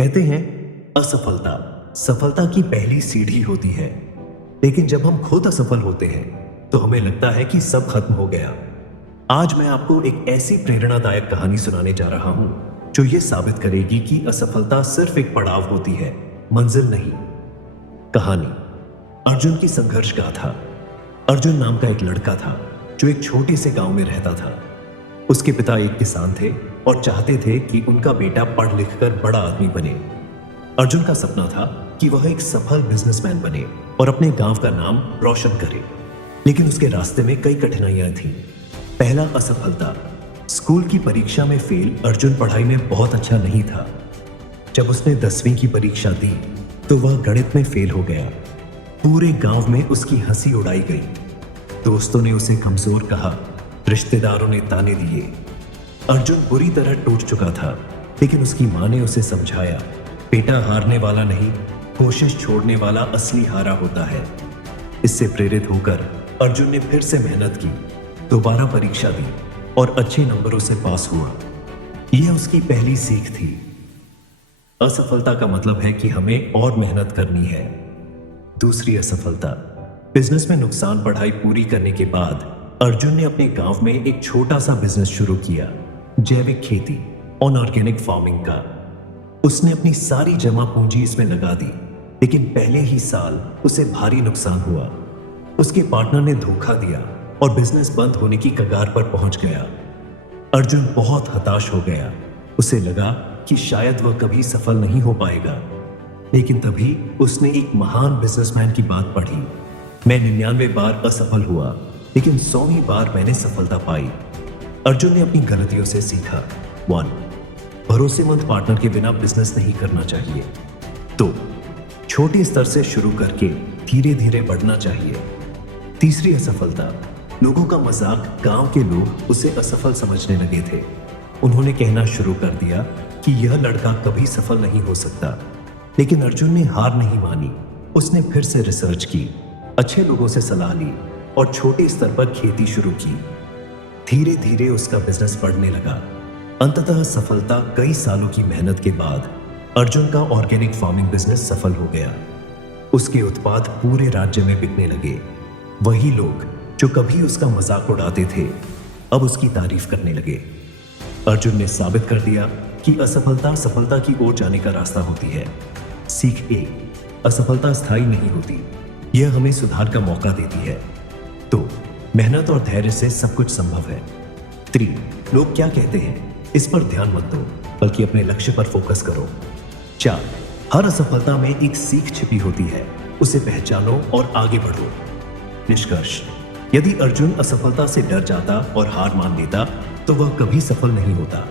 कहते हैं असफलता सफलता की पहली सीढ़ी होती है, लेकिन जब हम खुद असफल होते हैं तो हमें लगता है कि सब खत्म हो गया। आज मैं आपको एक ऐसी प्रेरणादायक कहानी सुनाने जा रहा हूं जो ये साबित करेगी कि असफलता सिर्फ एक पड़ाव होती है, मंजिल नहीं। कहानी अर्जुन की संघर्ष गाथा। अर्जुन नाम का एक लड़का था जो एक छोटे से गांव में रहता था। उसके पिता एक किसान थे और चाहते थे कि उनका बेटा पढ़ लिख कर बड़ा आदमी बने। अर्जुन का सपना था कि वह एक सफल बिजनेसमैन बने और अपने गांव का नाम रोशन करे, लेकिन उसके रास्ते में कई कठिनाइयां थीं। पहला, असफलता। स्कूल की परीक्षा में फेल। अर्जुन पढ़ाई में बहुत अच्छा नहीं था। जब उसने 10वीं की परीक्षा दी तो वह गणित में फेल हो गया। पूरे गांव में उसकी हंसी उड़ाई गई। दोस्तों ने उसे कमजोर कहा, रिश्तेदारों ने ताने दिए। अर्जुन बुरी तरह टूट चुका था, लेकिन उसकी मां ने उसे समझाया, बेटा हारने वाला नहीं, कोशिश छोड़ने वाला असली हारा होता है। इससे प्रेरित होकर अर्जुन ने फिर से मेहनत की, दोबारा परीक्षा दी और अच्छे नंबरों से पास हुआ। यह उसकी पहली सीख थी। असफलता का मतलब है कि हमें और मेहनत करनी है। दूसरी असफलता, बिजनेस में नुकसान। पढ़ाई पूरी करने के बाद अर्जुन ने अपने गांव में एक छोटा सा बिजनेस शुरू किया, जैविक खेती और ऑर्गेनिक फार्मिंग का। उसने अपनी सारी जमा पूंजी इसमें लगा दी, लेकिन पहले ही साल उसे भारी नुकसान हुआ। उसके पार्टनर ने धोखा दिया और बिजनेस बंद होने की कगार पर पहुंच गया। अर्जुन बहुत हताश हो गया। उसे लगा कि शायद वह कभी सफल नहीं हो पाएगा, लेकिन तभी उसने एक महान बिजनेसमैन की बात पढ़ी। मैं 99 बार असफल हुआ, लेकिन 100वीं बार मैंने सफलता पाई। अर्जुन ने अपनी गलतियों से सीखा। 1, भरोसेमंद पार्टनर के बिना बिजनेस नहीं करना चाहिए। 2, छोटे स्तर से शुरू करके धीरे धीरे बढ़ना चाहिए। तीसरी असफलता, लोगों का मजाक। गांव के लोग उसे असफल समझने लगे थे। उन्होंने कहना शुरू कर दिया कि यह लड़का कभी सफल नहीं हो सकता, लेकिन अर्जुन ने हार नहीं मानी। उसने फिर से रिसर्च की, अच्छे लोगों से सलाह ली और छोटे स्तर पर खेती शुरू की। धीरे धीरे उसका बिजनेस बढ़ने लगा। अंततः सफलता। कई सालों की मेहनत के बाद अर्जुन का ऑर्गेनिक फार्मिंग बिजनेस सफल हो गया। उसके उत्पाद पूरे राज्य में बिकने लगे। वही लोग जो कभी उसका मजाक उड़ाते थे अब उसकी तारीफ करने लगे। अर्जुन ने साबित कर दिया कि असफलता सफलता की ओर जाने का रास्ता होती है। सीख 1, असफलता स्थायी नहीं होती, यह हमें सुधार का मौका देती है। 2, मेहनत और धैर्य से सब कुछ संभव है। 3, लोग क्या कहते हैं इस पर ध्यान मत दो, बल्कि अपने लक्ष्य पर फोकस करो। 4, हर असफलता में एक सीख छिपी होती है, उसे पहचानो और आगे बढ़ो। निष्कर्ष, यदि अर्जुन असफलता से डर जाता और हार मान लेता तो वह कभी सफल नहीं होता।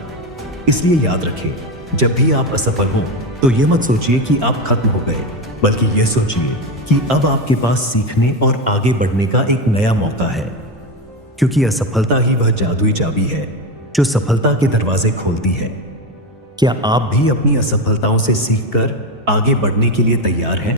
इसलिए याद रखें, जब भी आप असफल हों तो यह मत सोचिए कि आप खत्म हो गए, बल्कि यह सोचिए कि अब आपके पास सीखने और आगे बढ़ने का एक नया मौका है, क्योंकि असफलता ही वह जादुई चाबी है जो सफलता के दरवाजे खोलती है। क्या आप भी अपनी असफलताओं से सीखकर आगे बढ़ने के लिए तैयार हैं?